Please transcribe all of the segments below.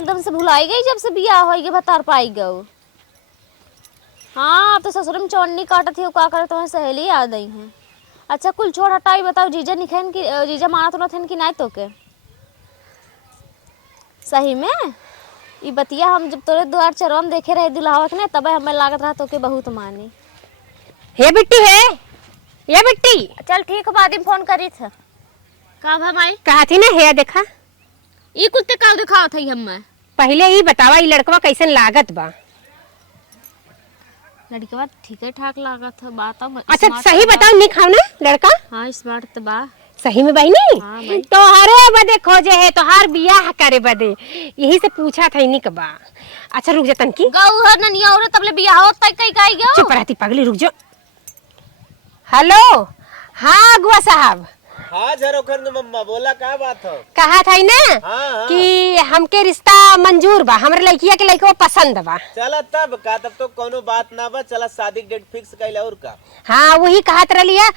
एकदम से भुलाई गई जब से बियाह हो गई बता पाई गऊ। हाँ अब तो ससुर में चौन्नी काटत थी का करे तुम्हें सहेली याद आई है। अच्छा कुल छोड़ हटाई बताओ जीजा निखन की जीजा माना तो न थे कि नहीं तो के सही में ये बतिया हम जब तोरे द्वार चरवा में देखे रहे दुल्हावा के ना तब हमें लागत रहा तो के बहुत मानी। हे बिट्टी है ये बिट्टी चल ठीक है बाद में फोन करी थे का भाई कहा थी ना हे देखा ये कुत्ते का दिखाओ थी हमें पहले ही बतावा ये लड़कवा कैसन लागत बा। लड़कवा ठीक है ठाक लागत है बात। अच्छा सही बताओ नहीं खाओ ना लड़का। हाँ स्मार्ट तो बा सही में बहनी। हाँ भाई। तो हरे बदे खोजे है तो हर बियाह करे बदे यही से पूछा था इन्हीं का बा। अच्छा रुक जा तनकी गऊ है ननिया और तबले बियाह होत तक कई काई गयो चुप रहती पगली रुक जा। हेलो हाँ गुआ साहब। हाँ झरोखर मम्मा बोला का बात हो। कहा था ना हाँ। कि हमके रिश्ता मंजूर बा हमरे लड़किया के लड़के पसंद बा। चला तब का तब तो कोनो बात ना बा चला शादी डेट फिक्स कैल और का। हाँ वही कहत रही है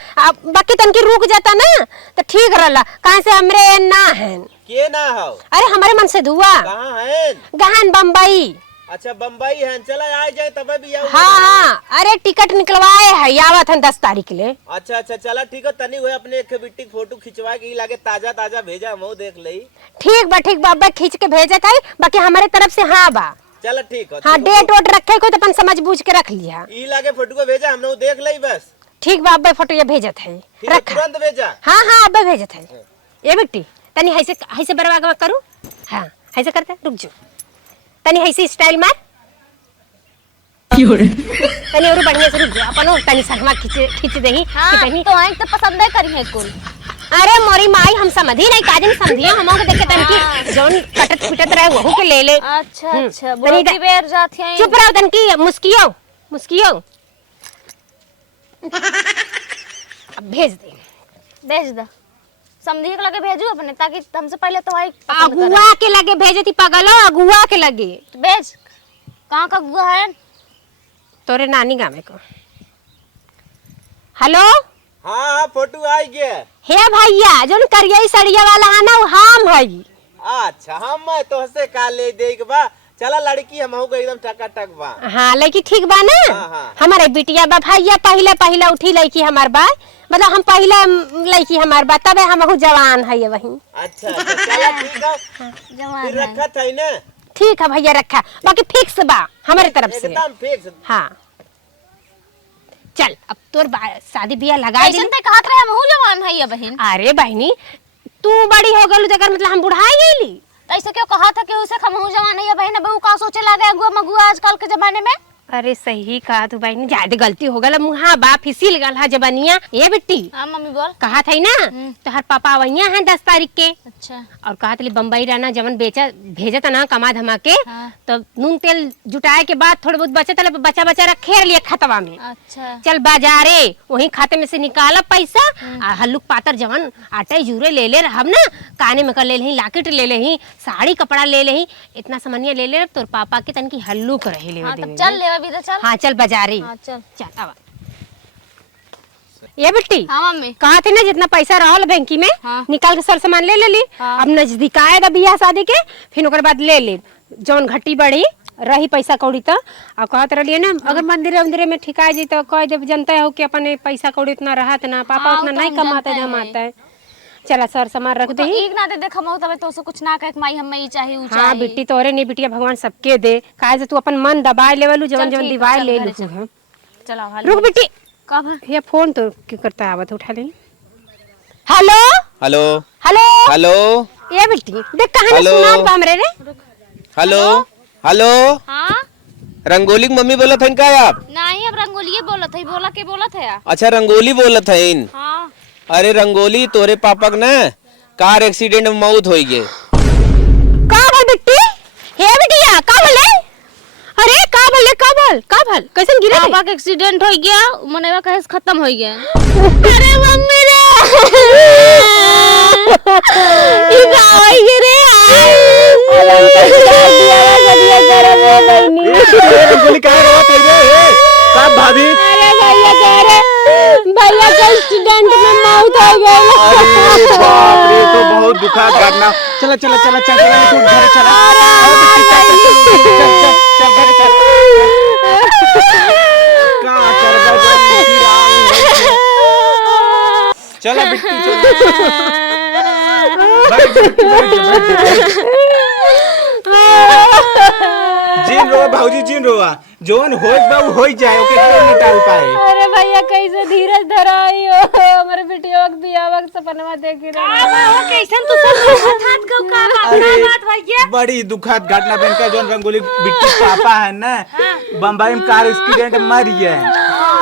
बाकी तनकी रुक जाता ना तो ठीक रहला कहाँ से हमरे ना है के ना हो। अरे हमारे मन से धुआ कहाँ है। गहन बम्बई। अच्छा बम्बई है चला आ जाए तब भी आओ। हाँ हाँ अरे टिकट निकलवाए है आवत है 10 तारीख के लिए। अच्छा अच्छा चला ठीक है तनी हुए अपने एक बिट्टी फोटो खिंचवा के लागे ताजा ताजा भेजा हम देख लई। ठीक बा खींच के भेजा था बाकी हमारे तरफ से हाँ बा। चला ठीक है। हाँ डेट वोट रखे को तो अपन समझ बूझ के रख लिया। ई लागे फोटो को भेजा हमने देख लई बस। ठीक बा अब फोटो ये भेजत है रखा तुरंत भेजा। हाँ हाँ अब भेजत है ये बेटी तनी ऐसे बर्बाद करूँ। हाँ ऐसे करते रुक जो तनी ऐसे स्टाइल मार तनी और बढ़िया से रुक जा अपन तनी सगमा खींच देही हाँ, तनी तो आई तो पसंद है करी है कुल। अरे मोरी माई हम समझी नहीं काजन समझिए हम को देख के तनकी जोन कटत पिटत रहे वहू के ले ले। अच्छा अच्छा बोलती बेर जाती है। चुप रहो तनकी मुस्कियो अब भेज दे समझी के लगे भेजू अपने ताकि हमसे पहले तो भाई अगुआ के लगे भेजे थी पगलो अगुआ के लगे भेज कहाँ का अगुआ है तोरे नानी गाँव को। हेलो हाँ हाँ फोटो आई गया। हे भैया जोन करिया सड़िया वाला है ना वो हम है। अच्छा हम तो हसे का ले दे के बा चला लड़की हम हो एकदम टकाटक बा। हाँ लड़की ठीक बा ना। हाँ। हमारे बिटिया बा भैया पहले उठी लड़की हमार बा मतलब हम पहले लड़की हमार बा तबे हम जवान है वही। अच्छा चला ठीक है फिर रखा था ना। ठीक है भैया रखा बाकी फिक्स बा हमारे तरफ से एकदम फिक्स। हाँ चल अब तोर शादी बियाह लगा दे। ऐसे कहत रहे हम हूं जवान है ये बहन। अरे बहनी तू बड़ी हो गलू जकर मतलब हम बुढ़ाई गईली ऐसे क्यों कहा था कि उसे हम हूं जवान है ये बहन अब का सोचे लगे अगुआ मगुआ आजकल के जमाने में। अरे सही कहा तू बहनी ज्यादा गलती हो गल मुहा बा फिसिल गल हा जबनिया ये बिट्टी। हां मम्मी बोल कहा था ना तो हर पापा वहिया है 10 तारीख के। अच्छा और कहा था बम्बई रहना जवन भेजा ना कमा धमा के। हाँ। तो नून तेल जुटाए के बाद थोड़े बहुत बचा रखे लिए खतवा में। अच्छा चल बाजारे वही खाते में से निकाला पैसा हल्लुक पातर जवन आटे जूरे ले हम ना काने में कर ले लेही लाकेट ले लेही साड़ी कपड़ा ले लेही इतना सामान्य ले ले तोर पापा के तन की हल्लुक रहे ले। हाँ, तब चल ले अभी तो चल। हाँ चल बाजारे। हाँ, चल अब ये बेटी हाँ मम्मी कहा थे ना जितना पैसा रहल बैंकी में हाँ। निकाल के सर सामान ले ली। हाँ। अब नजदीक आए दा बियाह शादी के फिर ओकर बाद ले जौन घटी बढ़ी रही पैसा कौड़ी तो और कहत रही ना अगर मंदिर में ठिका जी तो कह दे जनता हो कि अपन पैसा कौड़ी उतना रहत ना पापा हाँ, उतना तो नहीं हम कमाता जानते जमाता है। चला सर सामान रख दे। एक ना दे देख हम तबे तो कुछ ना कह माई हम ई चाहिए ऊ चाहिए। हाँ बेटी तोरे नहीं बिटिया भगवान सबके दे काहे से तू अपन मन दबाए लेवलू जवन जवन दिवाए ले लू। चलो रुक बेटी कब ये फोन तो क्यों करता आवत उठा ले। हेलो हेलो हेलो हेलो ये बेटी देख कहां ना सुना बा हमरे रे। हेलो हेलो हां रंगोली की मम्मी बोलत हन का आप। नहीं अब रंगोली बोलत है बोलत है। अच्छा रंगोली बोलत हन। हां अरे रंगोली तोरे पापा के ना कार एक्सीडेंट में मौत हो गई। का बोल बेटी हे बिटिया का बोले। अरे का बोल कैसे गिरे पापा के एक्सीडेंट हो गया मनवा कहे खत्म हो गया। अरे मम्मी रे ई गाय गिरे अरे दिया गरम हो गईनी। रंगोली का रोत है रे का भाभी। अरे भैया के एक्सीडेंट में बहुत आ गया। अरे बाप रे, तो बहुत दुखद घटना। चला चला चला चल तू घर चला। चल घर चल। का करबा जब फिर आई। चला बिट्टी चल। जिन रो भाऊजी जिन रोआ जोन होई बा होई जाए ओके क्यों नहीं टाल पाए। अरे भैया कैसे धीरज धराई हो, हमारे बिटिया के बियाह के सपनवा देख रहे हो कैसन तू सब हाथ गौ का बात भैया। बड़ी दुखद घटना बनकर जोन रंगोली बिट्टी पापा है ना बम्बई में कार एक्सीडेंट मर गए।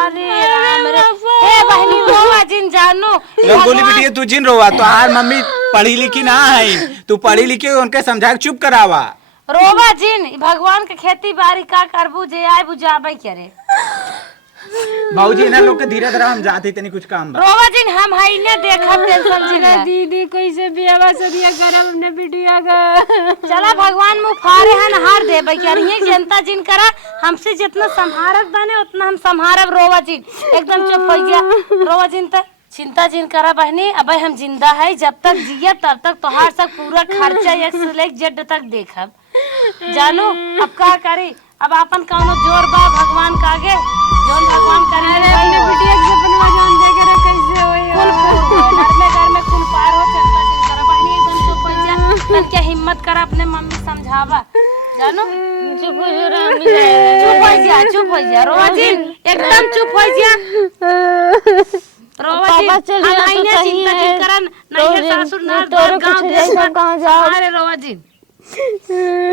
अरे राम रे हे बहनी रोवा जिन जानो रंगोली बिटिया तू जिन रोवा तो हार मम्मी पढ़ी लिखी ना है, तू पढ़ी लिखी उनके समझा चुप करावा। रोवा जिन भगवान के खेती बाड़ी का करबू जे आए बुझाबे करे। भाऊजी ना लोग के धीरे धीरे हम जाते तनी कुछ काम बा। रोवा जिन हम हई ने देखब टेंशन जिन दीदी कैसे बियाह सदिया करब हमने बिटिया का। चला भगवान मुंह फारे हन हार देबे करे ये जनता जिन करा हमसे जितना संभारत बने उतना हम संभारब। रोवा जिन एकदम चुप हो गया। रोवा जिन त चिंता जिन करा बहनी अब हम जिंदा है जब तक जिया तब तक तोहार सब पूरा खर्चा एक से लेकर जेड तक देखब। जानो अब का करे अब अपन कौनो जोर बा भगवान का आगे जोन भगवान करे अपने बिटिया के सपनवा जान दे के कैसे होई घर में कुल पार हो चलता जिन करा बहनी एकदम चुप हो जा। तन के हिम्मत कर अपने मम्मी समझावा जानो चुप हो जा चुप हो जा रोवा जिन एकदम चुप हो जा। पापा चल जा तो सही है नहीं सासुर ना तोरे कुछ जैसा कहां जाओ। अरे रोवा जिन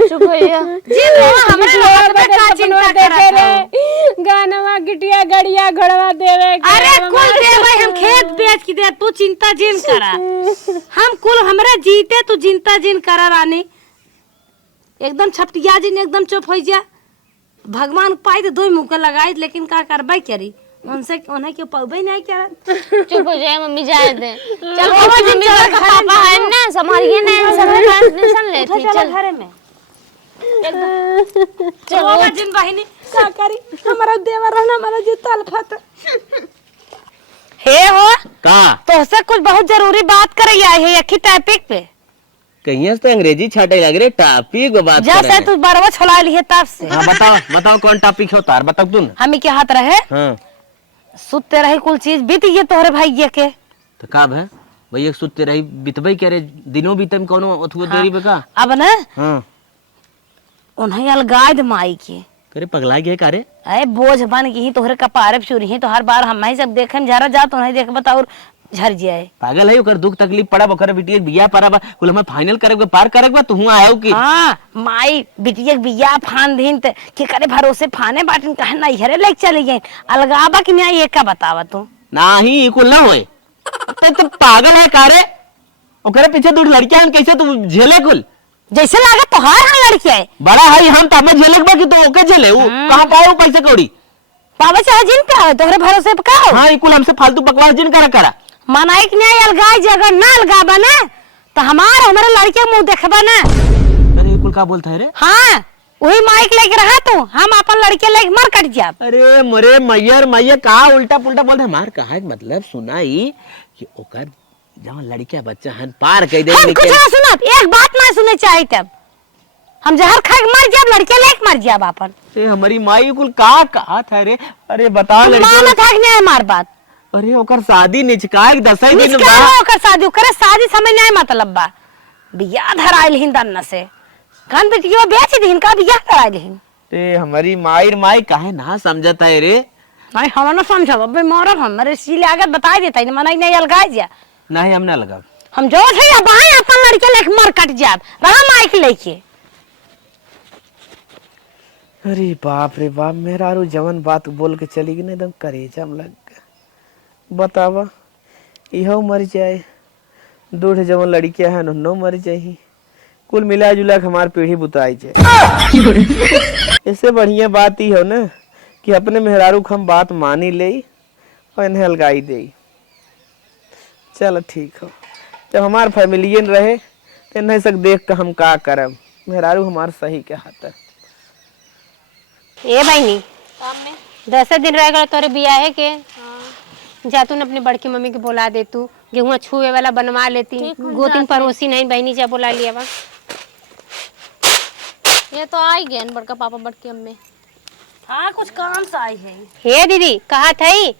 चुप हो जा जी हमरे लोग पे का चिंता देखे रे गानवा गिटिया गड़िया घड़वा देवे। अरे कुल देवे हम खेत बेच के दे तू चिंता जिन करा हम कुल हमरा जीते तू चिंता जिन करा रानी एकदम छपटिया जिन एकदम चुप हो जा। भगवान पाई तो दो मुंह लगाई लेकिन का करबे करी उनसे उन्हें क्यों पौबे नहीं कर। चुप हो जाए मम्मी जाए दे चल मम्मी का पापा है ना संभालिए ना सब टेंशन ले थी चल घरे में चलो जिन बहिनी का करी हमारा देवर रहना हमारा जूता लफत हे हो का तो से कुछ बहुत जरूरी बात करे आई है अखी टॉपिक पे कहीं तो अंग्रेजी छाटे लग रहे टॉपिक को बात जब से तू बड़वा छोला ली है तब से। हाँ बताओ बताओ कौन टॉपिक होता है बताओ तुम। हम के हाथ रहे हाँ सुते रहे कुल चीज बीत ये तोहरे भाई के तो कब है भैया सुते रही बितबई करे दिनों बीतम कोनो अथुआ देरी पे का अब ना हाँ उन्हें अलगाद माई के करे पगला गए कारे अरे बोझ बन गई तोहरे कपारे चुरी है तो हर बार हम ही सब देखे जरा जा तो नहीं देख बताओ झर जाए पागल है ओकर दुख तकलीफ पड़ा ओकर बिटिया बियाह पड़ा कुल हम फाइनल करब पार करब तू आयो की। हां माई बिटिया के बियाह फान दिन त के करे भरोसे फाने बाटिन कह ना इहरे लेक चले गए अलगाबा कि नहीं ये का बतावा तू नहीं कुल ना होए तो पागल है कारे ओकरे पीछे दो लड़कियां हम कैसे तू झेले कुल जैसे लागा तोहार हां लड़की है बड़ा है हम तब झेलक बा कि तो ओके झेले वो कहां पाए पैसे कौड़ी पावे चाहे जिन पे आवे तोहरे भरोसे पे का हां कुल हमसे फालतू बकवास जिन करा मनाई कि नहीं अलगाई जगह ना अलगाबा ना तो हमारे लड़के मुंह देखबा ना। अरे कुल का बोलता है रे हां वही माइक लेके रहा तू हम अपन लड़के लेके मर कट जा। अरे मरे मैयर का उल्टा पुल्टा बोलते हमार कहा मतलब सुनाई कि ओकर जहां लड़का बच्चा हन पार कह दे हम कुछ ना सुनत एक बात ना सुने चाहिए तब हम जहर खा के मर जाब लड़के लेके मर जाब अपन। ए हमारी माई कुल का कहा था रे अरे बता लड़के मां ना थक नहीं हमार बात। अरे ओकर शादी निचका एक 10 दिन निचका ओकर शादी ओकर शादी समय नहीं मतलब बा बियाह धराइल हिंदन न से कन बेटियो बेच दिन का बियाह धराइल हिन। ए हमारी माई काहे ना समझता है रे नहीं हम ना समझब अबे मरब हमरे सीले आगे बता देता है मनाई नहीं अलगा जा नहीं हम ना लगा हम जो है अब आए अपन लड़के लेके मर कट जाब रहा माइक लेके। अरे बाप रे बाप मेरा जवन बात बोल के चली गई एकदम करेजा में लग बतावा इहो मर जाए दूढ़ जवन लड़कियां है नो मर जाही कुल मिला जुला के हमार पीढ़ी बुताई जाए। इससे बढ़िया बात ही हो ना कि अपने मेहरारू हम बात मानी ले और इन्हें अलगाई दे। चलो ठीक हो जब हमार फैमिलियन रहे तो इन्हें सब देख कर हम का करब मेहरारू हमार सही के हाथ है। ए बहनी 10 दिन रह गए तोरे बियाह के जा तू न अपनी बड़की मम्मी के बोला दे तू, गेहुआ छुए वाला बनवा लेती। गोतिन पड़ोसी नहीं बहनी जा बोला लिया बा। ये तो आई गए बड़का पापा बड़की अम्मे। हाँ कुछ काम से आई है। हे दीदी कहा थई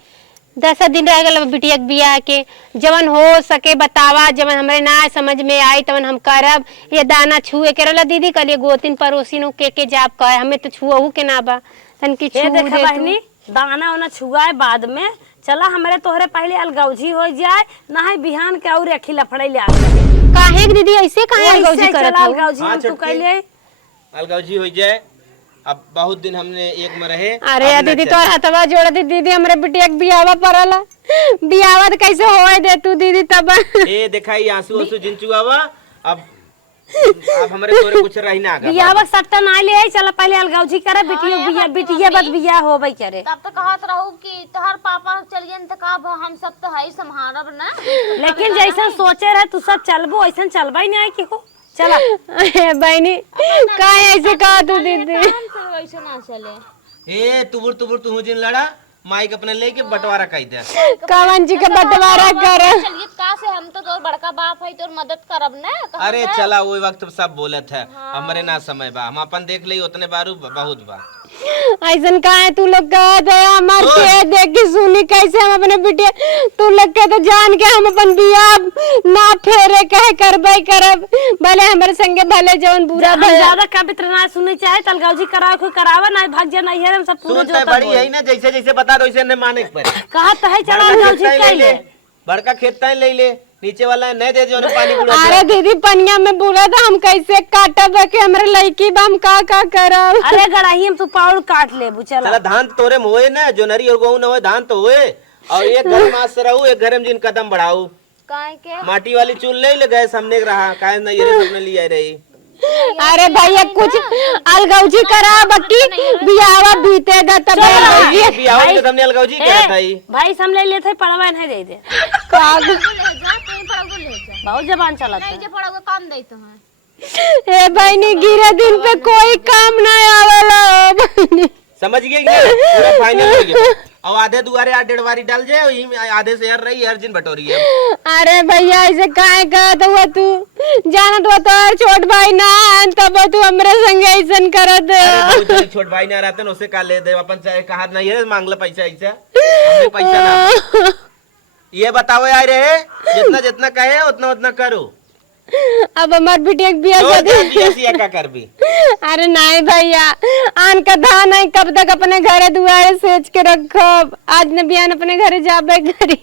10 दिन रह गए बिटिया के बियाह के, जवन हो सके बतावा, जवन हमरे ना समझ में आई तवन हम करब। ये दाना छुए के रहला दीदी कल गोतिन पड़ोसी नु के जाप कहे, हमें तो छुअहू के ना बा तन की छू दे तू। बहनी दाना वाना छुआए बाद में चला हमारे तोहरे पहले अलगौजी हो जाए, ना है बिहान के और अखी लफड़े ले आ काहे के दीदी ऐसे काहे अलगौजी करत हो? अलगौजी हम तू कहले अलगौजी हो जाए। अब बहुत दिन हमने एक में रहे। अरे दीदी तोर हथवा जोड़ दी दीदी, हमरे बिटिया के बियाहवा परला, बियाहवा कैसे होए दे तू दीदी तब। ए दिखाई आंसू आंसू जिंचुआवा। अब हमरे तोरे कुछ रही ना आगा। बियाह वक्त सट्टा ना ले आई, चला पहले अलगौजी करे बिटिया बद बियाह होबे करे। तब तो कहत रहू कि तोहर पापा चलियन त का हम सब तो है संभारब ना। लेकिन जैसा सोचे रहे तू सब चलबो ऐसा चलबा ही नहीं कि हो चला। बहनी काहे ऐसे कहा तू दीदी? वैसे ना चले। ए तुबुर तुबुर तू जिन लड़ा माइक अपने लेके बंटवारा कह दे। कवन जी के बंटवारा कर? चलिए का से हम तो तोर बड़का बाप है, तोर मदद करब ना। अरे चला वो वक्त सब बोलत है। हमरे ना समय बा, हम अपन देख ली उतने बारू बहुत बा। ऐसन काहे तू लोग कहत है? हमार के देख के सुनी कैसे हम अपने बिटिया, तू लोग के तो जान के हम अपन बियाह ना फेरे कहे करबे करब, भले हमरे संगे भले जवन बुरा भले। ज्यादा कवित्र ना सुननी चाहे तलगौजी करावे कोई करावा ना भाग जा नहीं है हम सब पूरा सुनते बड़ी है ना, जैसे जैसे बता दो वैसे ने माने के पड़े। कहत है चला अलगौजी कर ले। बड़का खेत तय ले ले, नीचे वाला नहीं दे जो पानी बुड़ा। अरे दीदी पनिया में बुरा था, हम कैसे काटब के हमरे लड़की बा, हम का करब? अरे गड़ाही हम तू पाउल काट ले चला। चला धान तोरे में होए ना, जो नरी और गहूं न होए धान तो होए। और एक घर में आज रहू, एक घर में जिन कदम बढ़ाऊ। काहे के माटी वाली चूल ले गए सामने रहा, काहे ना ये सबने लिया रही। अरे भैया कुछ अलगौजी करा बक्की, बियाहवा बीतेगा तब अलगौजी। बियाह के हमने अलगौजी करा थाई। भाई हम ले लेते पड़वा नहीं दे दे। काग ले जा कहीं पड़ोगे ले जा। बहुत जबान चलत नहीं है। जे पड़ोगे काम दे तो है। ए बहनी गिरे दिन पे कोई काम नहीं आवेला बहनी। समझ गए पूरा फाइनल हो गया। अब आधे दुआरे 8 डेढ़वारी डाल जाए, वही आधे से यार रही हर दिन बटोरी है। अरे भैया ऐसे काहे कहत हुआ तू? जानत हुआ तो छोट भाई ना तब तू हमरे संगे ऐसन करत। अरे छोट भाई ना रहते न उसे का ले दे अपन, चाहे कहा नहीं है मांग ले पैसा ऐसा हमने पैसा ना। ये बताओ यार रहे जितना जितना कहे उतना उतना करो। अब हमार बिटिया के बियाह शादी क्या कर भी। अरे नहीं भैया आन का धान है, कब तक अपने घरे दुआरे सेच के रखब? आज न बियान अपने घरे जाबे करी।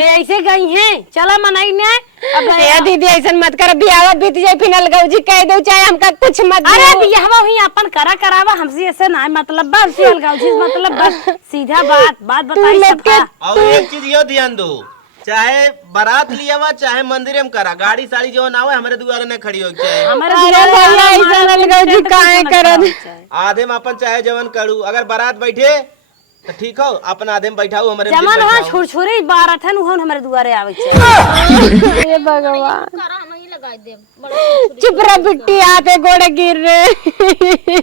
ऐसे गई हैं चला मनाई ने। अब दीदी ऐसा मत कर, बियाह बीत जाए फिर अलगौजी कह दो, चाहे हमका कुछ मत। अरे बियाहवा हुई अपन करा करावा, हमसे ऐसे ना मतलब बस अलगौजी मतलब बस सीधा बात बताई सबका। और एक चीज यो ध्यान दो, चाहे बारात लिया हुआ चाहे मंदिर में करा, गाड़ी साड़ी जो ना हो हमारे दुआरे न खड़ी हो चाहे। आधे में अपन चाहे जवन करू, अगर बारात बैठे तो ठीक हो, अपन आधे में बैठाऊ हमारे जमन वहां छुरछुरी बारात है उहन हमारे दुआरे आवे छे। हे भगवान करा हम ही लगा दे। चुप रह बिट्टी, आते गोड़े गिर रहे।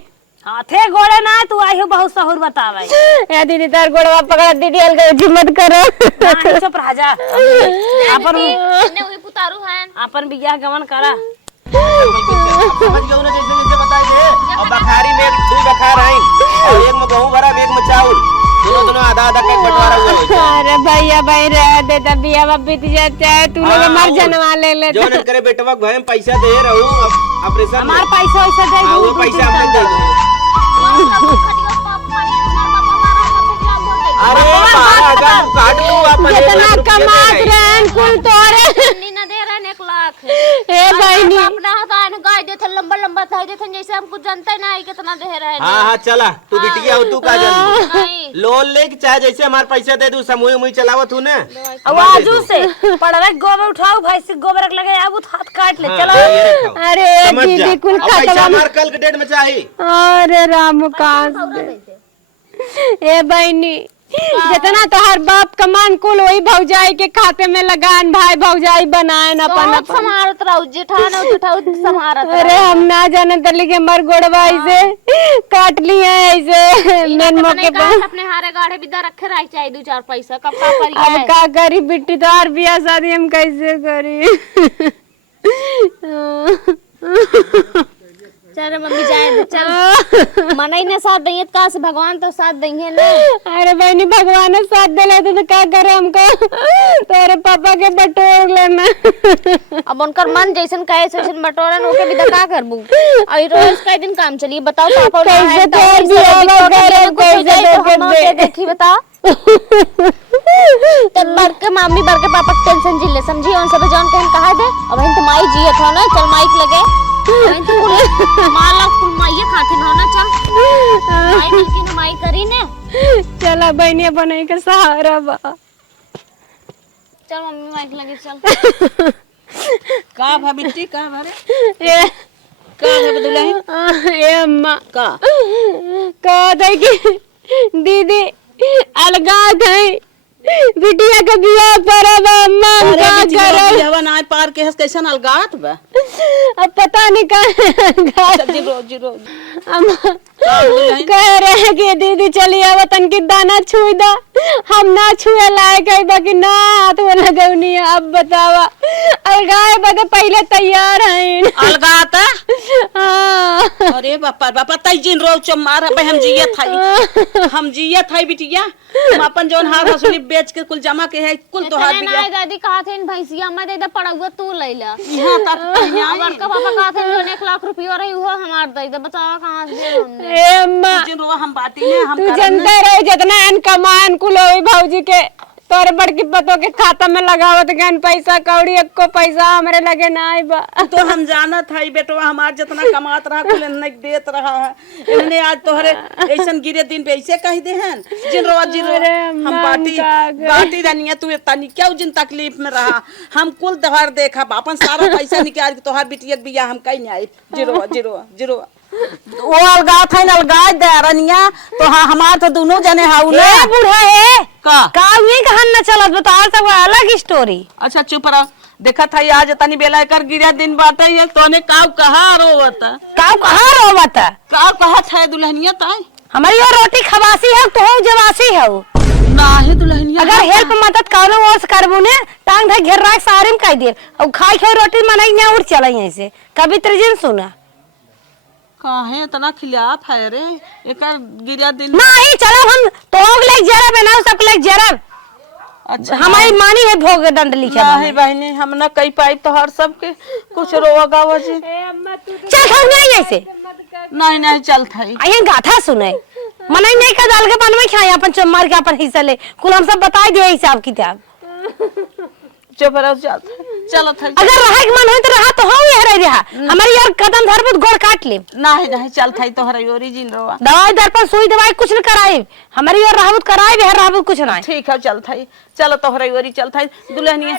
हाथे गोड़े ना तू आई हो बहुत सहूर बतावे। ए दीदी तार गोड़वा पकड़ा दीदी, अलगौजी मत करो। नहीं चुप रह जा। अपन ने वही पुतारू है अपन बियाह गमन करा। समझ गए ना, जैसे जैसे बताए थे। और बखारी में 2 बखार हैं, और एक में गेहूं भरा एक में चावल, दोनों आधा आधा का बंटवारा हुआ। अरे भैया भाई रह दे तब बियाह बीत जाता है, तू लोग मर जनवा ले ले। जो न करे बेटवा घर में पैसा दे रहू ऑपरेशन हमार पैसा वैसा दे हाँ, वो पैसा हमने दे दो। अरे 12,000 काट लूं अपन, जितना कमात रहन कुल तोरे। नी ना दे रहे 1 लाख। ए बहनी अपना हता ने गाय देथे लंबा लंबा था देथे, जैसे हम कुछ जानते ना है कितना दे रहे हैं। हाँ चला तू बिटिया हो, तू का जान नहीं लोन ले चाहे जैसे हमारे पैसा दे दू, समूह मुई चलावत तू ने। अब आजू से पड़वे गोबर उठाओ भाई से गोबर लगे आबू हाथ काट ले चलो। अरे दीदी कुल पैसा खत्म। हमारे कल के डेट में चाहिए। अरे राम कांत ए बहनी जितना तोहर बाप कमान कुल वही भौजाई के खाते में लगान भाई भौजाई बनाए न अपन बहुत समारत रहू जेठान और जेठाऊ समारत अरे हम ना जाने तली के मर गोड़वा ऐसे काट लिए ऐसे मेन मौके पे अपने हारे गाढ़े बिदा रखे रह चाहिए 2-4 पैसा कब का करिए अब का करी बिट्टी तोहर बियाह शादी हम कैसे करी चल मम्मी जाए दे, चल मना ही ना साथ देंगे तो कहाँ से भगवान तो साथ देंगे ना। अरे बहनी भगवान ने साथ दे लेते तो क्या करे हमको तेरे पापा के बटोर लेना अब उनकर मन जैसन कहे वैसन बटोरन होके भी तो का करबू। अभी रोज कई दिन काम चलिए बताओ पापा कैसे तोर बियाह करे कैसे देखी बताओ तब बढ़ के मम्मी बढ़ के पापा टेंशन झेले समझी उन सब जान के हम कहा दे अब हम तो माई जियत हो ना चल माइक लगे हम तो कुल माला कुल माई खाते हो ना चल माई मिलके ना माई करी ने चला बहनी बनाई के सहारा बा चल मम्मी माइक लगे चल का भा बिट्टी का भरे ये का भा दुल्हन ये अम्मा का दे कि दीदी अलगा गई बिटिया के बियाह परब अम्मा हम का करब जवन आए पार के हस कैसन अलगात बा अब पता नहीं का सब्जी रोज अम्मा कह रहे हैं कि दीदी चली आवा तन की दाना छुई दा हम ना छुए लायक है बाकी ना हाथ में लगवनी है अब बतावा अलगाए बदे पहले तैयार हैं अलगात हाँ अरे बापा तई जिन रोज चो मार भाई हम जियत है बिटिया हम अपन जोन हार हसुली बेच के कुल जमा के है कुल तोहार बिया ना दादी कहा थे भैंसिया मैं दे दे पड़ुआ तू लैला यहां तक बड़का पापा कहा थे जो 1 लाख रुपया रही हो हमार दे दे बतावा कहां से हमने ए अम्मा जिन रोज हम बाती ने हम तू जनता रहे जितना अन कमान कुल होई भौजी के तोरे बड़की पतो के खाता में लगावत गन पैसा कौड़ी एको पैसा हमरे लगे ना आई बा तो हम जानत है बेटवा हमार जितना कमात रहा कुल नहीं देत रहा है इन्हें आज तोहरे ऐसन गिरे दिन पे ऐसे कह दे हैं जिन हम बाटी रानिया तू तनी क्या जिन तकलीफ में रहा हम कुल तोहर देखा अपन सारा पैसा निकाल के तोहर बिटिया के बियाह हम कहीं नहीं आई जीरो वो अलगा था अलगा दे रनिया तो हाँ हमार तो दोनों जने हाउ ना बूढ़ा है का ये कहां न चलत बताओ सब अलग स्टोरी अच्छा चुप रहो देखा था आज तनी बेला कर गिरा दिन बाटे है तोने काव कहा रोवत काव कहा था दुल्हनिया ताई हमारी और रोटी खवासी है तो जवासी है नाही दुल्हनिया अगर हेल्प मदद करो और करबू ने टांग धर घेर राख सारे में कह दे और खाई खाई रोटी मनाई ना उड़ चला यहीं से कभी त्रिजिन सुना काहे इतना खिलाफ है रे एक गिरा दिन नहीं चलो हम तो ले जरा बनाओ सब ले जरा अच्छा हमारी मानी है भोग दंड लिखे नहीं बहनी हम न कई पाई तो हर सब के कुछ रोवा गावा जी चल हम नहीं ऐसे नहीं चल थाई आये गाथा सुने मनाई नहीं का दाल के पान में खाए अपन चमार के अपन हिस्सा ले कुल हम सब बता दिए हिसाब किताब चुप रहो चलो थाई अगर रहा के मन हो तो रहा तो हम यह रहा हमारी यार कदम धरबुत गोड़ काट ले नहीं चल थाई तो हर ओरिजिन रोवा दवाई दर्पण सुई दवाई कुछ न कराए हमारी यार रहबुत कराए बिहार रहबुत कुछ ना ठीक है चल थाई चलो तो हर ओरी चल थाई दुल्हनिया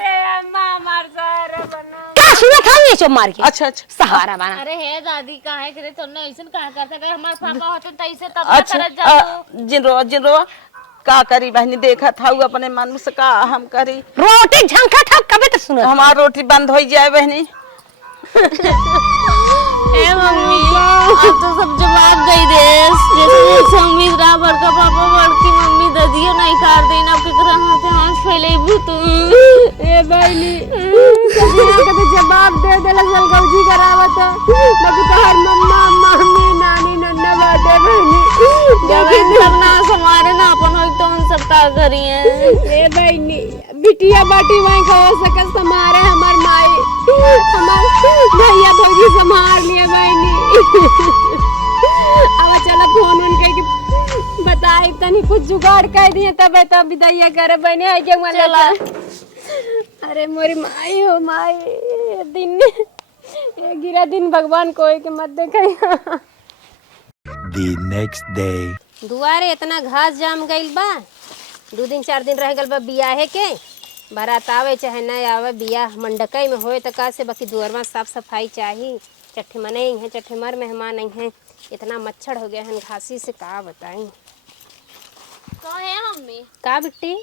क्या सुना था ये चो मार के अच्छा सहारा बना अरे हे दादी काहे करे तोने ऐसन काहे करते अगर हमार पापा होते त ऐसे तब ना करत अच्छा जाओ जिन रोवा का करी बहनी देखा था अपने मन से का हम करी रोटी झंखा था कभी तो सुना हमार रोटी बंद हो जाए बहनी हे मम्मी अब तो सब जवाब दे दे जैसे उम्मीद रहा बड़का पापा बड़की मम्मी ददियो नहीं कर देना केकरा हाथे हाथ फैलेबू तू ए बहनी सजना के तो जवाब दे देला जलगौजी करावत बाकी तो हर मम्मा मम्मी नानी नन्ना बाटे बहनी जब करना हमारे ना अपन हो तो हम सबता करिए ए बहनी बिटिया बाटी वहीं खा सकत हमारे हमार माई हमार भैया भौजी संभाल लिए बहनी अब चला फोन उनके कि बताई तनी कुछ जुगाड़ कर दिए तब विदाई करे बहनी है के मन चला अरे मोरी माई हो माई दिन ये गिरा दिन भगवान कोई के मत देखे The next day. दुआरे इतना घास जाम गइल बा 2 दिन 4 दिन रह गल बा बियाहे के बारात आवे चाहे न आवे बियाह मंडकई में होए तो का से बाकी दुआरवा साफ सफाई चाहिए चट्ठे मने हैं चट्ठे मर मेहमान नहीं हैं इतना मच्छर हो गया है घासी से का बताई तो है मम्मी का बिट्टी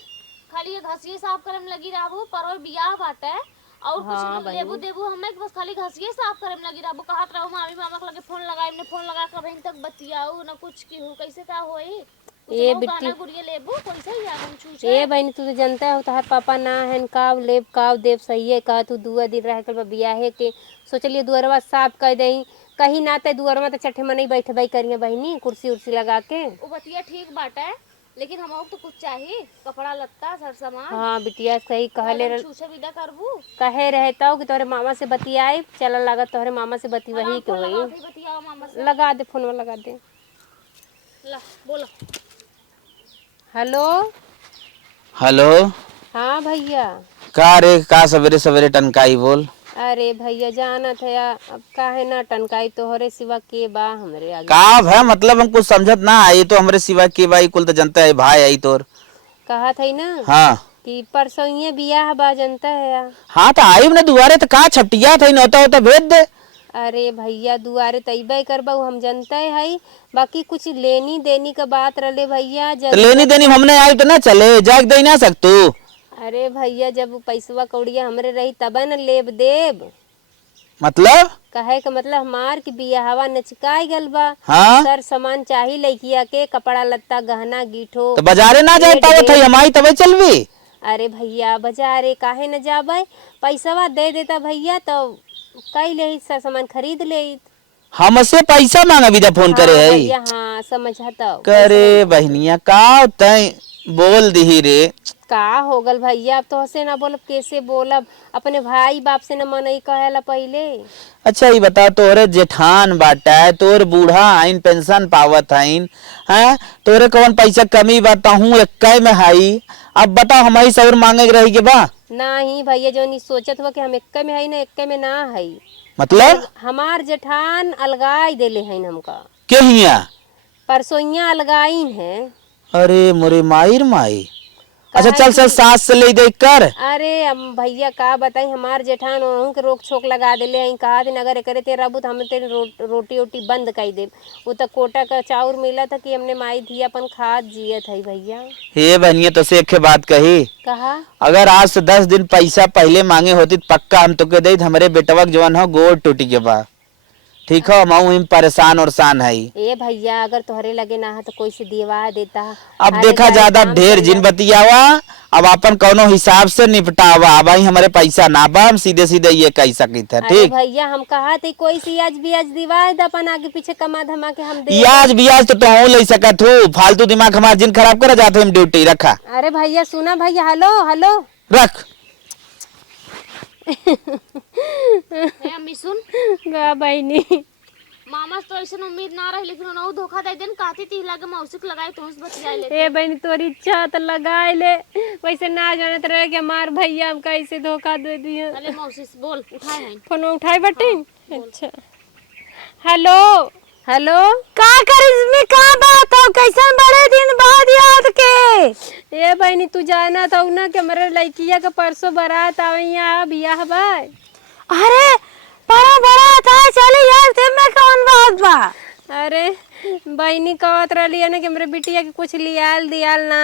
खाली ये घसिए साफ करे में लगी रहबू पर बियाह बाटे और कुछ लेबू देबू हमें बस खाली घसिए साफ करे में लगी रहबू कहत रहू मामी मामा के लगे फोन लगाई ने फोन लगा के बहन तक बतियाऊ ना कुछ की हो कैसे का होई ये बिट्टी गुड़िया लेबू कैसे ही आगम छूछे ए बहनी तू तो जानता हो तहार पापा ना है काव लेब काव देव सही है कहा तू 2 दिन रह कर बियाहे के सोचलिए दुअरवा साफ कर दई कहीं ना ते दुअरवा तो चट्टे में नहीं बैठबई करिए बहनी कुर्सी उर्सी लगा के वो बतिया ठीक बाटे लेकिन हम तो कुछ चाहिए कपड़ा लत्ता सर सामान हाँ बिटिया सही कहले छूछे विदा करबू कहे रहता हो कि तोहरे मामा से बतियाए चल लगा तोहरे मामा से बती वही के होई बतियाओ मामा से लगा दे फोन में लगा दे ला बोलो हेलो हेलो हाँ भैया का रे का सवेरे सवेरे टनकाई बोल। अरे भैया जाना था अब काहे ना टनकाई तोहरे सिवा के बा हमरे आगे का है मतलब हम कुछ समझत ना आई तो हमरे सिवा के भाई कुल तो जनता है भाई आई तोर कहा था ना हाँ कि परसों ये बियाह बा जनता है हाँ तो आई ने दुआरे तो का छपटिया था होता होता भेज दे। अरे भैया दुआरे तैबे करबा हम जनता है बाकी कुछ लेनी देनी का बात रले भैया तो लेनी देनी हमने आई तो ना चले जाग दे ना सकतू। अरे भैया जब पैसवा कौड़िया हमरे रही तब न लेब देब मतलब कहे का मतलब हमार की बियाहवा नचकाई गल बा हाँ सर सामान चाही लइकिया के कपड़ा लत्ता गहना गीठो तो बाजारे ना जाए पावत है हमारी तबे चलवी। अरे भैया बाजारे काहे न जाबे पैसवा दे देता भैया तो कई ले सर सामान खरीद ले हमसे पैसा मांगा विदा फोन करे है भैया हाँ समझता करे बहनिया का तय बोल दी रे का हो गल भैया अब तो हसे ना बोलब कैसे बोलब अपने भाई बाप से न मनई कहेला पहले। अच्छा ये बता तोरे जेठान बाटा है तोर बूढ़ा आइन पेंशन पावत आइन हैं तोरे कौन पैसा कमी बाता हूँ इक्का में हाई अब बता हमारी सौर मांगे रही के बा नहीं भैया जो नहीं सोचत हुआ कि हम इक्का में है ना इक्का में ना है मतलब हमार जेठान अलगाई देले हैं हमका के हिया परसोइया अलगाई है। अरे मोरे माई माई अच्छा चल चल सास से ले दे कर। अरे भैया का बताई हमार जेठान ओहू के रोक छोक लगा देले हैं कहा दिन अगर करे ते रबू तो हम तेरे रोटी ओटी बंद कर दे वो तो कोटा का चाउर मिला था कि हमने माई धी अपन खाद जियत है भैया। हे बनिए तो से एक बात कही कहा अगर आज से 10 दिन पैसा पहले मांगे होती तो पक्का हम तो के दे हमारे बेटवा जवान हो गोड़ टूटी के बा ठीक है माऊ हम परेशान और सान है ए भैया अगर तोहरे लगे ना तो कोई से दिवा देता। अब देखा ज्यादा ढेर जिन बतियावा अब अपन कोनो हिसाब से निपटावा भाई हमारे पैसा ना बा हम सीधे सीधे ये कह सकी थे ठीक भैया हम कहा थे कोई सी आज ब्याज दिवा दे अपन आगे पीछे कमा धमा के हम दे ब्याज ब्याज तो तू ले सकत हो फालतू दिमाग हमारा जिन खराब कर जाते हम ड्यूटी रखा। अरे भैया सुना भैया हेलो हेलो रख अम्मी सुन गा बहनी मामा तो ऐसे उम्मीद ना रही लेकिन उन्होंने धोखा दे देन काती ती लागे मौसिक लगाई तो उस बतिया ले ए बहनी तोरी इच्छा तो लगाए ले वैसे ना जानत रहे कि हमार भैया हम कैसे धोखा दे दिए। अरे मौसी बोल उठाए हैं फोन उठाए बटे अच्छा हेलो हेलो का करिस में का बात हो कैसन बड़े दिन बाद याद के ए बहनी तू जाना था ना कि हमारे लड़किया का परसों बारात आवेया बियाह बा। अरे बड़ा बड़ा था चली यार थे में कौन बात बा। अरे बहनी कहत रही है ना कि मेरे बिटिया के कुछ लियाल दियाल ना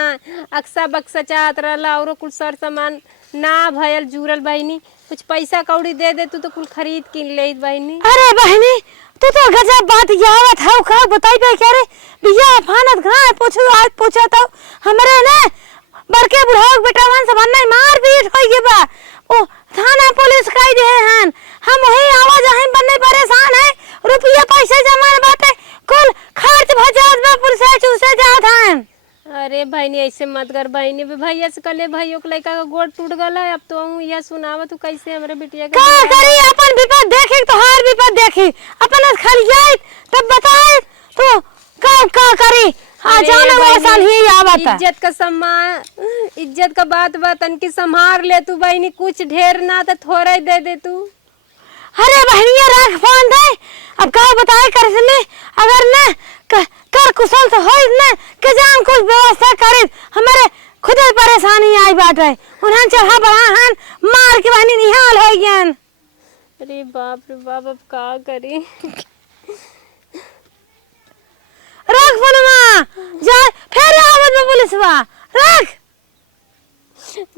अक्सा बक्सा चाहत रहा और कुछ सर सामान ना भयल जुरल बहनी कुछ पैसा कौड़ी दे दे तू तो कुल खरीद किन ले बहनी। अरे बहनी तू तो गजब बात यावत है का बताई पे क्या रे बिया फानत घा पूछू आज पूछा तो हमरे ने बड़के बुढ़ाओ बेटावन सब नहीं मार पीट होई के बा ओ थाना पुलिस कई दे हन हम वही आवाज है बनने परेशान है रुपया पैसे जमा बाटे कुल खर्च भजात बा पुलिस चूसे जात हन। अरे बहनी ऐसे मत कर बहनी भैया से कले भाइयों के लड़का का गोड़ टूट गला अब तो यह सुनावा तू कैसे हमरे बिटिया का करी अपन विपद देखे तो हार विपद देखी अपन खलियाई तब बताए तो का करी आ जाना वैसा ही आवत इज्जत का सम्मान इज्जत का बात बतन की संभार ले तू बहनी कुछ ढेर ना तो थोड़े दे दे तू। अरे बहनिया रख फोन दे अब का बताए कर में अगर न कर कुशल तो हो न के जान कुछ व्यवस्था करे हमारे खुद परेशानी आई बात है उन्हां चढ़ा बढ़ा हन मार के बहनी निहाल हो गयन। अरे बाप रे बाप अब का करी रख फोनमा जा फिर आवत में पुलिसवा रख।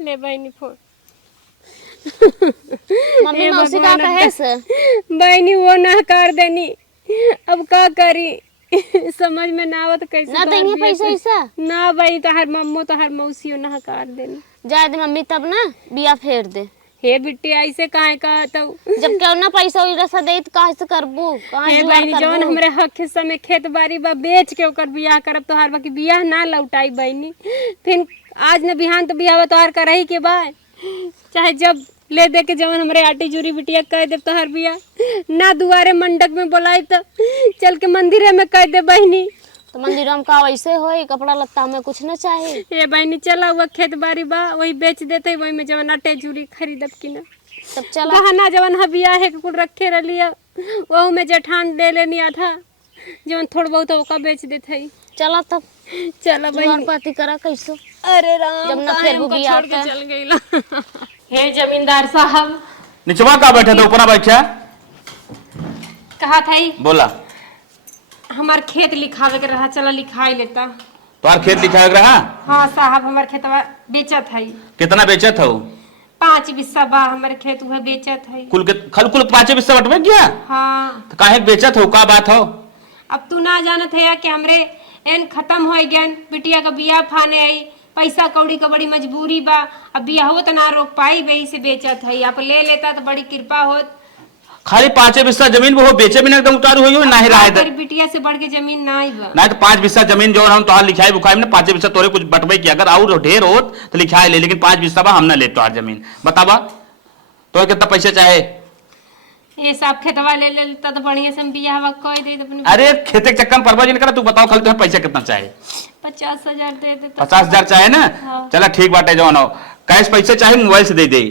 ले बहनी फोन। मम्मी मौसी का कहे से बहनी वो ना कर देनी, अब का करी समझ में ना आवत कैसे ना देंगे पैसा ऐसा ना भाई, तो हर मम्मो तो हर मौसियो ना कर देनी। जाए दे मम्मी, तब ना बिया फेर दे। हे बिट्टी ऐसे काहे का तो जब क्यों ना पैसा उइरा सा देत काहे से करबू, काहे हे जुगाड़ बहनी जवन करबू? हमरे हक हिस्सा में खेत बाड़ी बा बेच के ओकर बियाह करब तो हर बाकी बियाह ना लौटाई बहनी। फिर आज न बिहान तो बियाह तोहार करही के बा, चाहे जब ले दे के जवन हमरे आटी जूरी बिटिया कह दे तोहार बियाह, ना दुआरे मंडप में बोलाई तो चल के मंदिरे में कह दे बहनी। तो मंदिर में का वैसे होई, कपड़ा लत्ता हमें कुछ न चाहिए। ये बहनी चला हुआ खेत बाड़ी बा वही बेच देते, वही में जवन आटे जूरी खरीदब की ना। तब चला गहना जवन बियाह है कुल रखे रलिया वहू में जेठान दे लेनी आधा, जवन थोड़ बहुत ओका बेच देते। चला तब चला जुगाड़ बहनी। पाती करा कैसो। अरे राम जब ना काहे फिर वो हमको बियाह छोड़ के का। चल गईला। हे जमींदार साहब, निचवा का बैठे थे ऊपर बैठा कहा था बोला हमार खेत लिखावे के रहा, चला लिखाई लेता। तुम्हार खेत लिखा रहा? हाँ साहब, हमार खेतवा बेचत है। कितना बेचत हो? 5 बिस्सा बा हमारे खेत, वह बेचत है। कुल के खल कुल 5 बिस्सा बटवे गया? हाँ। तो काहे बेचत हो, का बात हो? अब तू ना जानत है कि हमरे एन खत्म हो गया, बिटिया का बियाह फाने आई, पैसा कौड़ी का बड़ी मजबूरी बा, अब बियाह हो तो ना रोक पाई, वही से बेचत है। आप ले लेता तो बड़ी कृपा होत। खाली 5 बिस्सा जमीन वो बेचे भी एकदम उतारू हुई हो ना ही रहा तेरी बिटिया से बढ़ के जमीन ना ही बा। नहीं तो 5 बिस्सा जमीन जो हम तोहार लिखाई बुखाई में 5 बिस्सा तोरे कुछ बटवे की, अगर और ढेर होत तो लिखाई ले, लेकिन 5 बिस्सा बा हम ना ले तोहार जमीन। बताबा तो कितना पैसे चाहे? ये सब खेतवा ले लेता तो बढ़िया से बियाह कोई दे अपने। अरे खेते के चक्कर में परवाह नहीं करा, तू बताओ खाली तुम्हें पैसा कितना चाहे? 50,000 दे देता। 50,000 चाहे ना? हाँ। चला ठीक बाटे, जवान हो कैश पैसे चाहे मोबाइल से दे दे।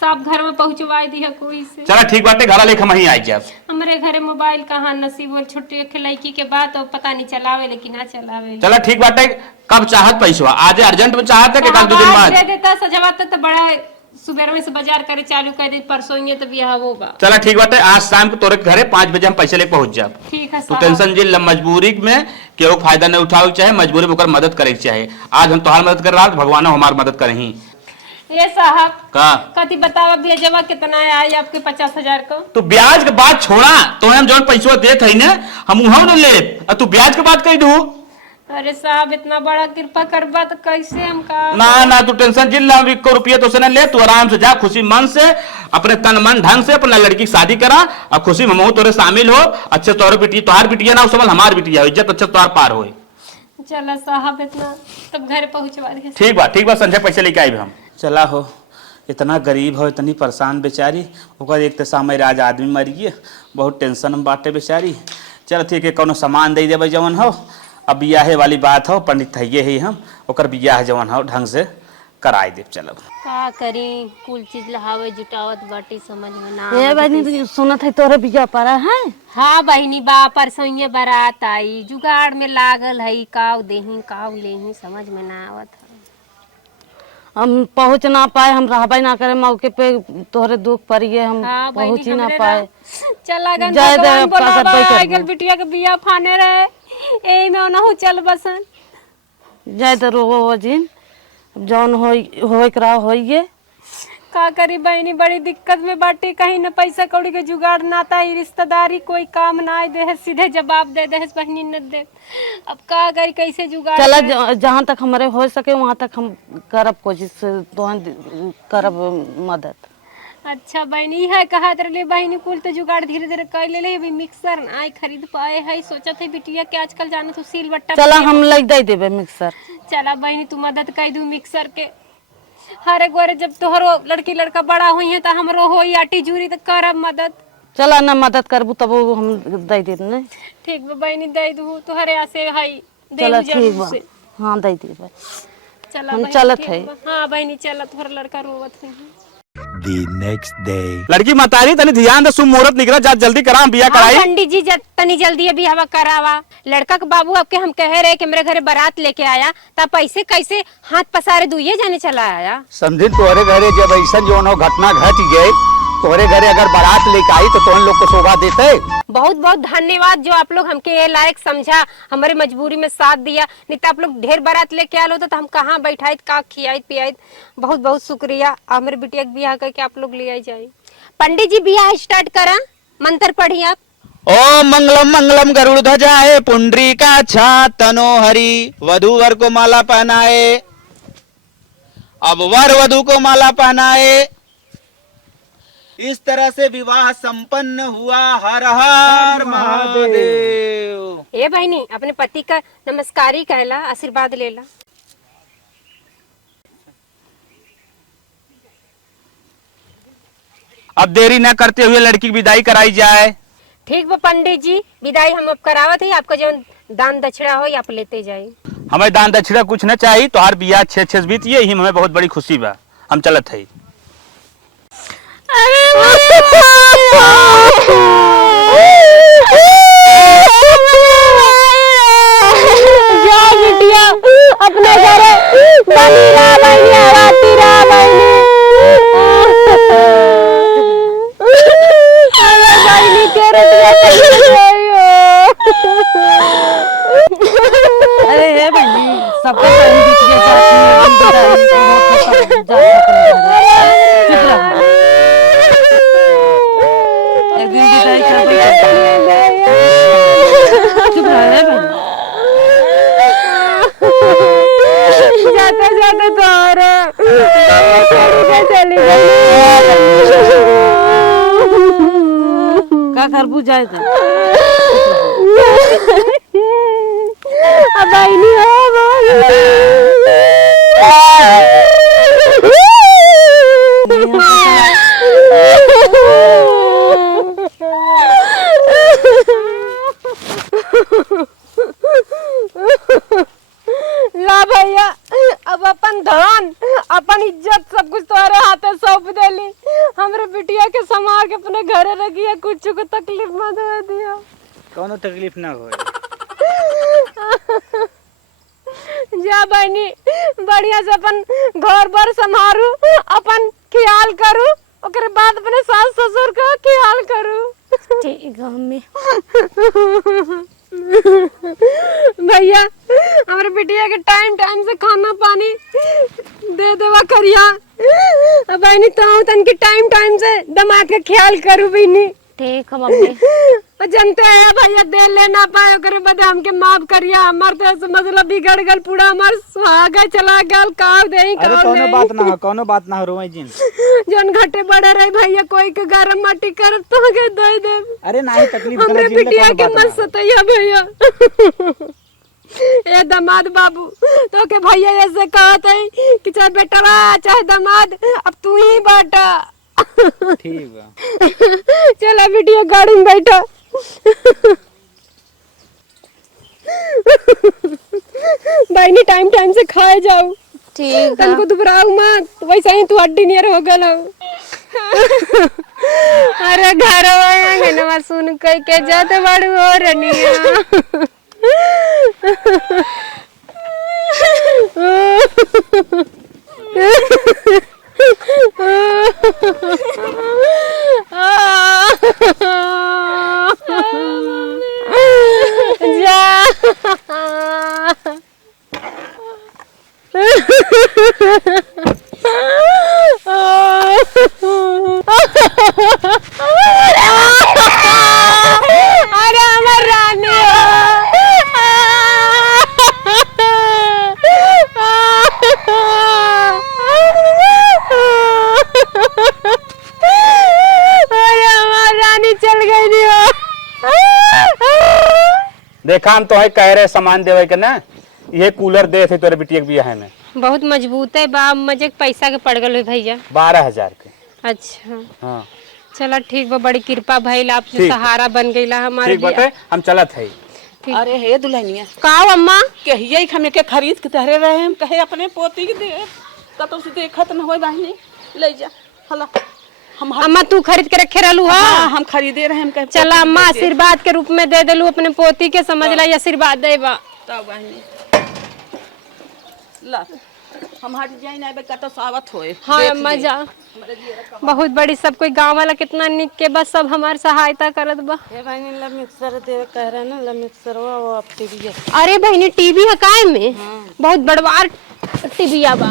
सब घर में पहुंचवा दिया कोई से। चला ठीक बाटे, घर लेके हम ही आई क्या? हमारे घरे मोबाइल कहाँ नसीब और छोटे लड़की के बात और पता नहीं चलावे लेकिन ना चलावे। चला ठीक बाटे, कब चाहत पैसा? आज अर्जेंट में चाहत है कि कल 2 दिन बाद? दे देता सजवा तो बड़ा सुबह में से बाजार करे चालू कर दे, परसों ही तो बियाह होगा। चला ठीक बाटे, आज शाम को तोरे घरे 5 बजे हम पैसे लेके पहुंच जाब। ठीक है तू साहब। टेंशन जिल मजबूरी में केहू फायदा नहीं उठावे चाहे, मजबूरी में ओकर मदद करे के चाहे। आज हम तोहार मदद कर रहा, भगवान हमार मदद करही। ये साहब का कति बतावा भेजवा कितना आई आपके 50,000 को? तू ब्याज के बात छोड़ा, तो हम जौन पैसा देत है ना हम उहाँ न ले, और तू ब्याज के बात कह दू। अरे साहब इतना बड़ा कृपा करबा तो कैसे हम का? ना ना तू टेंशन जिल, हम 1 रुपया तो से न ले, तू आराम से जा, खुशी मन से अपने तन मन ढंग से अपना लड़की की शादी करा, और खुशी में महू तोरे शामिल हो। अच्छे तोरे बिटिया, तोहार बिटिया ना समझ हमार बिटिया, इज्जत अच्छा तोहार पार होए। चला साहब इतना तब घर पहुंचवा दे। ठीक बा संजय पैसे लेके आए हम। चला हो, इतना गरीब हो, इतनी परेशान बेचारी, ओकर एक तो सामय राज आदमी मर गए, बहुत टेंशन में बाटे बेचारी। चल ठीक है, कोनो सामान दे देवे जवन हो, अब बियाहे वाली बात हो, पंडित थैये ही हम ओकर बियाह जवन हो ढंग से कराई दे। चलो का करी, कुल चीज लहावे जुटावत बाटी, समझ में ना ये बहनी सुनत है तोरे बिया पड़ा है। हाँ बहनी बा, परसों ये बारात आई, जुगाड़ में लागल है, काव देही काव लेही समझ में ना आवत है। हम पहुँच ना पाए, हम रहबे ना करे मौके पे, तोहरे दुख पड़िए, हम हाँ बहनी, पहुँच ही ना हमरे पाए। चला गन जय भगवान देव, बोलावा, पागल बैठ आइगल बिटिया के बिया फाने रहे, एही में ओनहु चल बसन। जय तो रोवो जिन, जौन होए करा होइए। का करी बहनी, बड़ी दिक्कत में बाटी, कहीं न पैसा कौड़ी के जुगाड़ नाता ही रिश्तेदारी कोई काम ना दे है, सीधे जवाब दे दे है बहनी न दे। अब का करी, कैसे जुगाड़ चला करे? जहाँ तक हमारे हो सके वहाँ तक हम करब कोशिश, तोहन करब मदद। अच्छा बहनी है कहा रही बहनी, कुल तो जुगाड़ धीरे धीरे कर ले, अभी मिक्सर आई खरीद पाए है, सोचा थे बिटिया के आजकल जाना तो सील बट्टा। चला हम लग दे देबे मिक्सर। चला बहनी तू मदद कर दू मिक्सर के, हर एक बार जब तोहरो लड़की लड़का बड़ा हुई है तो हमरो होई आटी जूरी तो करब मदद। चला ना मदद करबू तब हम दे देब ने। ठीक बा बहनी, दे दू तोहरे आसे हई, चला दे ठीक बा, हाँ दे देबे। चला हम बहनी, चलत ठीक है। बा। हाँ बहनी चला, तोहरा लड़का रोवत हुई। The next day. लड़की मतारी तनी ध्यान दे, शुभ मुहूर्त निकला, जा जल्दी करा, हम बिया कराई। पंडित जी तनी जल्दी अभी हवा करावा। लड़का के बाबू आपके हम कह रहे कि मेरे घरे बारात लेके आया, तब पैसे कैसे हाथ पसारे दुइये जाने चला आया। समझी तोहरे घरे जब ऐसा जो घटना घट गई तोहरे घरे अगर बारात लेके आई तो तुम लोग को शोभा देते। बहुत बहुत धन्यवाद जो आप लोग हमके ये लायक समझा, हमारे मजबूरी में साथ दिया। नहीं तो आप लोग ढेर बारात लेके आल होता तो हम कहाँ बैठाइत, का खियाइत पियाइत। बहुत बहुत शुक्रिया। हमारे बिटिया के बियाह करके आप लोग ले आई जाए। पंडित जी बियाह स्टार्ट करा, मंत्र पढ़ी आप। ओम मंगलम मंगलम गरुड़ ध्वजाए पुंडरीकाक्षा तनो हरि। वधू वर को माला पहनाए। अब वर वधू को माला पहनाए। इस तरह से विवाह संपन्न हुआ। हर हर महादेव। ए बहनी अपने पति का नमस्कारी कहला, आशीर्वाद लेला। अब देरी न करते हुए लड़की की विदाई कराई जाए। ठीक बा पंडित जी, विदाई हम अब करावत है। आपका जो दान दक्षिणा हो आप लेते जाए। हमें दान दक्षिणा कुछ न चाहिए, तो हर बियाह 6 बीती ही हमें बहुत बड़ी खुशी बा। हम चलत है। बिटिया अपने घर बनी रहा बहनी, आती रहा बहनी। बहनी के अरे हे बहनी सबका टाइम बीत गया साथ एक दिन बिताई चुप रहा बहनी। जाते जाते तो चली गई। का खरबूज जाए थे अब बहनी हो ला भैया, अब अपन धन अपन इज्जत सब कुछ तुम्हारे हाथे सौंप देली। हमरे बिटिया के संभाल के अपने घरे रखिया, कुछ को तकलीफ मत हो दिया। कोनो तकलीफ ना हो। जा बहनी बढ़िया से अपन घर बार संभारू, अपन ख्याल करू, ओकरे बाद अपने सास ससुर का ख्याल करू। ठीक है मम्मी। भैया हमारे बिटिया के टाइम टाइम से खाना पानी दे देवा करिया। बहनी तो तन की टाइम टाइम से दिमाग का ख्याल करू बहनी। ठीक है मम्मी। जनते हैं भैया दे लेना पाए ओकरे बदे हमके माफ करिया। हमार तो मतलब बिगड़ गल पूरा, हमार सुहागा चला गल। काव देही अरे काव कोनो नहीं बात ना हो, कोनो बात ना हो रोई जिन। जन घटे बड़े रहे भैया, कोई के गरम माटी कर तो के दे दे। अरे नहीं तकलीफ हमरे बिटिया के मत सतैया भैया। ए दामाद बाबू तो के भैया ऐसे कहत है कि चाहे बेटवा चाहे दामाद अब तू ही बाटा। ठीक बा। चला बिटिया गाड़ी में बैठा। बहनी टाइम टाइम से खाए जाओ। ठीक तन को दुबराऊ मत, वैसा ही तू हड्डी नियर हो गल। अरे घर आंगनवा सुन के जाते बड़ू हो रनिया। अरे हमार रानी चल गई। देखा हम तो है कह रहे सामान देवे के ना, ये कूलर दे थे तोरे बिटिया के बियाह में। बहुत मजबूत है बा, मजे पैसा के पड़ गए भैया। 12,000 के। अच्छा हाँ चला ठीक बा, बड़ी कृपा भइल, आप जो सहारा बन गईला हमारे। ठीक बाटे, हम चलत है। अरे हे दुल्हनिया का अम्मा कहिए हमें के खरीद के तहरे रहे हम कहे अपने पोती के दे कतो से देखत न होई बहनी ले जा। हला हम अम्मा तू खरीद के रखे रहलू। हाँ हम खरीदे रहे हम कहे चला अम्मा आशीर्वाद के रूप में दे देलू अपने पोती के, समझ ला आशीर्वाद देबा। तब बहनी ला हमारी जाई ना बे कतो सावत होए। हाँ अम्मा जा बहुत बड़ी सब कोई गांव वाला कितना निक के बस सब हमार सहायता करत बा। ये बहनी ला मिक्सर दे कह रहे ना ला मिक्सर वो अब टीवी है। अरे बहनी टीवी है काय में बहुत बड़वार टीवी बा।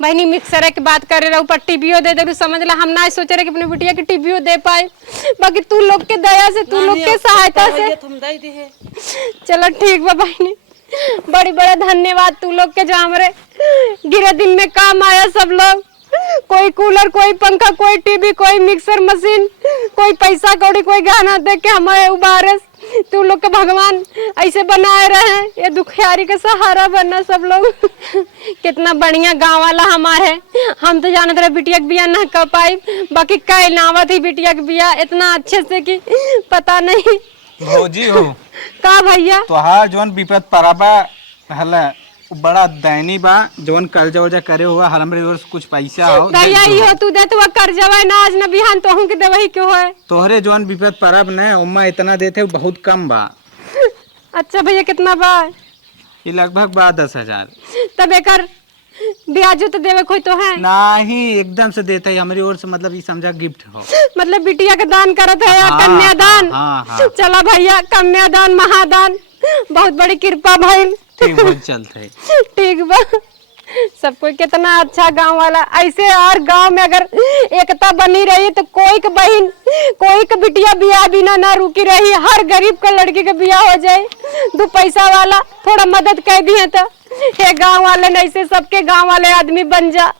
बहनी मिक्सर की बात करे रहा ऊपर टीवीओ दे दे समझ ला हम ना सोचे रहे कि अपनी बिटिया की टीवीओ दे पाए बाकी तू लोग के दया से तू लोग के सहायता से तुम दे दी है। चलो ठीक बा बहनी बड़ी बड़ा धन्यवाद तू लोग के जो हमारे गिरे दिन में काम आया सब लोग। कोई कूलर कोई पंखा कोई टीवी कोई मिक्सर मशीन कोई पैसा कौड़ी कोई गहना दे के हमारे उबारे तू लोग के भगवान ऐसे बनाए रहे ये दुखियारी का सहारा बनना सब लोग। कितना बढ़िया गांव वाला हमारे हम तो जानते रहे बिटिया के बिया ना कर पाई बाकी कई नावत ही बिटिया के बिया इतना अच्छे से कि पता नहीं। भौजी हो का भैया तोहार जोन विपद पराबा हला बड़ा दैनी बा जोन कर्जा वर्जा करे हुआ हमरे ओर से कुछ पैसा हो भैया यो तू दे तो कर्जवा ना आज न बिहान तोहू के देवही क्यों है। तोहरे जोन विपद परब ने उम्मा इतना देते बहुत कम बा। अच्छा भैया कितना बा ये लगभग बा 10,000। तब एकर ब्याजो तो देवे कोई तो है नहीं एकदम से देते है हमारी ओर से मतलब ये समझा गिफ्ट हो मतलब बिटिया का दान करत है या हाँ, कन्यादान। हाँ। चला भैया कन्यादान महादान बहुत बड़ी कृपा भाई ठीक बहुत चलते है। ठीक बा सब कोई कितना अच्छा गांव वाला ऐसे और गांव में अगर एकता बनी रही तो कोई का बहन कोई का बिटिया बियाह बिना ना रुकी रही हर गरीब का लड़की का बियाह हो जाए। दो पैसा वाला थोड़ा मदद कर दिए तो हे गांव वाले ने ऐसे सबके गांव वाले आदमी बन जा।